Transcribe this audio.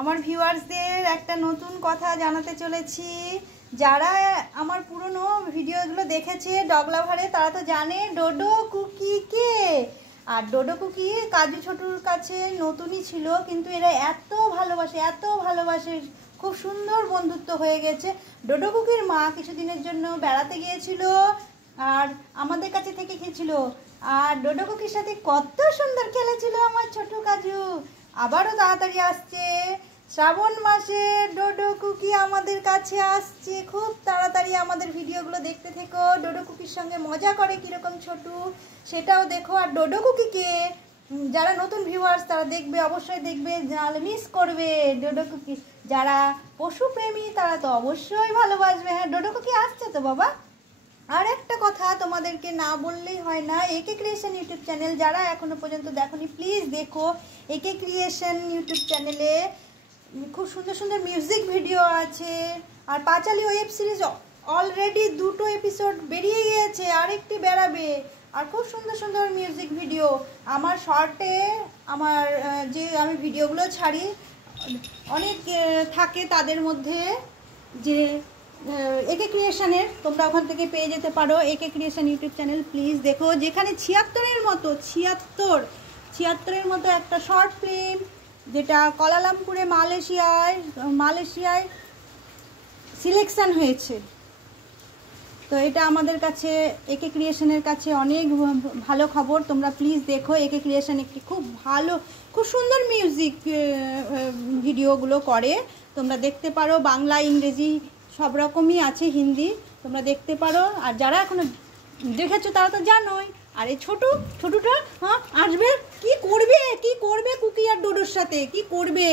আমার ভিউয়ার্সদের একটা নতুন কথা জানাতে চলেছি। যারা আমার পুরনো ভিডিওগুলো দেখেছে ডগ লাভারে তারা তো জানে ডোডো কুকিকে। আর ডোডো কুকি কাজু ছোটুর কাছে নতুনই ছিল, কিন্তু এরা এত ভালোবাসে, খুব সুন্দর বন্ধুত্ব হয়ে গেছে। ডোডো কুকির মা কিছুদিনের জন্য বেড়াতে গিয়েছিল আর আমাদের কাছে থেকে খেয়েছিল, আর ডোডো কুকির সাথে কত সুন্দর খেলেছিল আমার ছোট কাজু। আবারও তাড়াতাড়ি আসছে শ্রাবণ মাসে ডোডো কুকি আমাদের কাছে আসছে, খুব তাড়াতাড়ি আমাদের ভিডিওগুলো দেখতে থেকো। ডোডো কুকির সঙ্গে মজা করে কীরকম ছোটু সেটাও দেখো। আর ডোডো কুকিকে যারা নতুন ভিউয়ার্স তারা দেখবে, অবশ্যই দেখবে, যারা মিস করবে ডোডো কুকি। যারা পশুপ্রেমী তারা তো অবশ্যই ভালোবাসবে। হ্যাঁ, ডোডো কুকি আসছে তো বাবা। আর একটা কথা তোমাদেরকে না বললেই হয় না, একে ক্রিয়েশন ইউটিউব চ্যানেল যারা এখনো পর্যন্ত দেখোনি প্লিজ দেখো। একে ক্রিয়েশন ইউটিউব চ্যানেলে খুব সুন্দর সুন্দর মিউজিক ভিডিও আছে। আর পাঁচালী ওয়েব সিরিজ অলরেডি 2টো এপিসোড বেরিয়ে গিয়েছে, আরেকটি বেরাবে। আর খুব সুন্দর সুন্দর মিউজিক ভিডিও আমার শর্টে, আমার যে আমি ভিডিওগুলো ছাড়ি অনেক থাকে, তাদের মধ্যে যে একে ক্রিয়েশনের তোমরা ওখান থেকে পেয়ে যেতে পারো। একে ক্রিয়েশন ইউটিউব চ্যানেল প্লিজ দেখো, যেখানে 76-এর মতো একটা শর্ট ফিল্ম যেটা কুয়ালালামপুরে মালয়েশিয়ায় সিলেকশন হয়েছে। তো এটা আমাদের কাছে একে ক্রিয়েশনের কাছে অনেক ভালো খবর। তোমরা প্লিজ দেখো, একে ক্রিয়েশন একটি খুব সুন্দর মিউজিক ভিডিওগুলো করে, তোমরা দেখতে পারো। বাংলা, ইংরেজি সব রকমই আছে, হিন্দি, তোমরা দেখতে পারো। আর যারা এখনো দেখেছো তারা তো জানোই। আর এই ছোটুটা আসবে, কি করবে কুকি আর ডোডোর সাথে কি করবে।